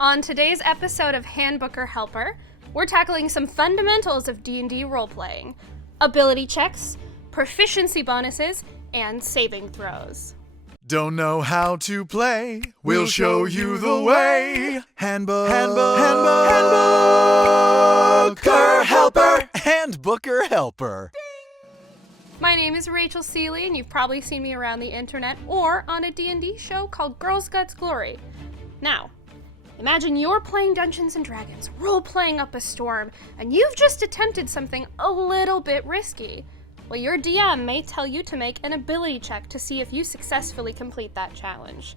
On today's episode of Handbooker Helper, we're tackling some fundamentals of D&D role-playing, ability checks, proficiency bonuses, and saving throws. Don't know how to play? We'll show you the way. Handbooker Helper. My name is Rachel Seeley, and you've probably seen me around the internet or on a D&D show called Girls Guts Glory. Now, imagine you're playing Dungeons & Dragons, role-playing up a storm, and you've just attempted something a little bit risky. Well, your DM may tell you to make an ability check to see if you successfully complete that challenge.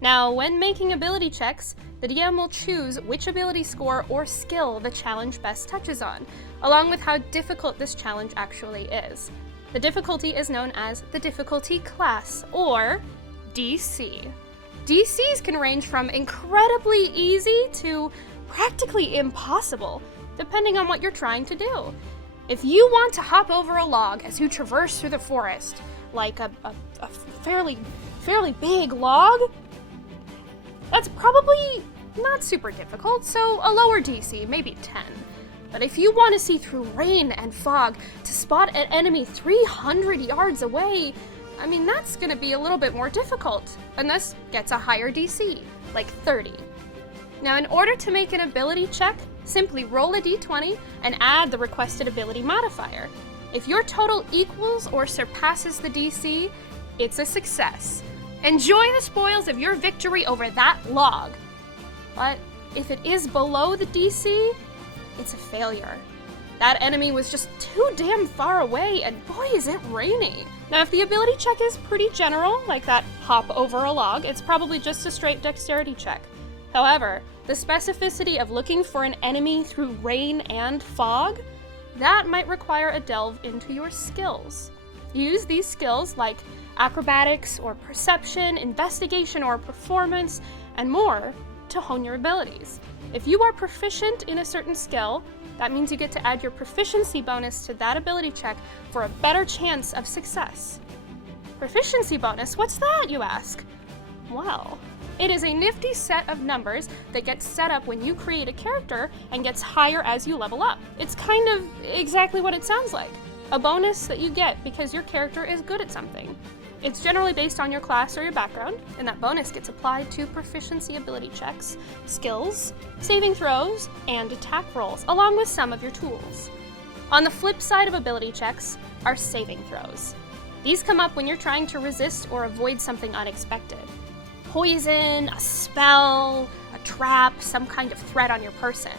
Now, when making ability checks, the DM will choose which ability score or skill the challenge best touches on, along with how difficult this challenge actually is. The difficulty is known as the difficulty class, or DC. DCs can range from incredibly easy to practically impossible, depending on what you're trying to do. If you want to hop over a log as you traverse through the forest, like a fairly big log, that's probably not super difficult, so a lower DC, maybe 10. But if you want to see through rain and fog to spot an enemy 300 yards away, I mean, that's going to be a little bit more difficult, and this gets a higher DC, like 30. Now, in order to make an ability check, simply roll a d20 and add the requested ability modifier. If your total equals or surpasses the DC, it's a success. Enjoy the spoils of your victory over that log. But if it is below the DC, it's a failure. That enemy was just too damn far away, and boy is it rainy. Now, if the ability check is pretty general, like that hop over a log, it's probably just a straight dexterity check. However, the specificity of looking for an enemy through rain and fog, that might require a delve into your skills. Use these skills like acrobatics or perception, investigation or performance, and more to hone your abilities. If you are proficient in a certain skill, that means you get to add your proficiency bonus to that ability check for a better chance of success. Proficiency bonus, what's that, you ask? Well, it is a nifty set of numbers that gets set up when you create a character and gets higher as you level up. It's kind of exactly what it sounds like. A bonus that you get because your character is good at something. It's generally based on your class or your background, and that bonus gets applied to proficiency ability checks, skills, saving throws, and attack rolls, along with some of your tools. On the flip side of ability checks are saving throws. These come up when you're trying to resist or avoid something unexpected. Poison, a spell, a trap, some kind of threat on your person.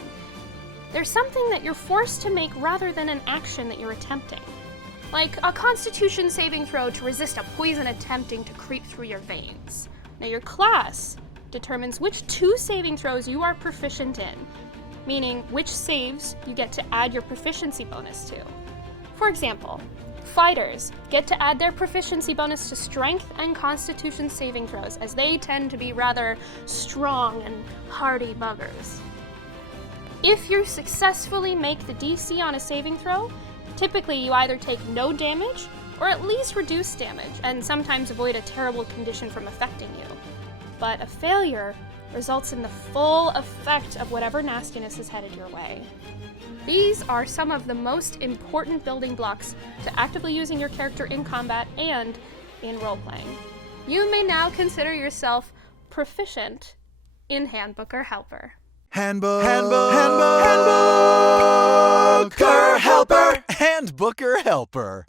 There's something that you're forced to make rather than an action that you're attempting. Like a constitution saving throw to resist a poison attempting to creep through your veins. Now, your class determines which 2 saving throws you are proficient in, meaning which saves you get to add your proficiency bonus to. For example, fighters get to add their proficiency bonus to strength and constitution saving throws, as they tend to be rather strong and hardy buggers. If you successfully make the DC on a saving throw, typically you either take no damage or at least reduce damage, and sometimes avoid a terrible condition from affecting you. But a failure results in the full effect of whatever nastiness is headed your way. These are some of the most important building blocks to actively using your character in combat and in role-playing. You may now consider yourself proficient in Handbooker Helper. Handbooker Helper.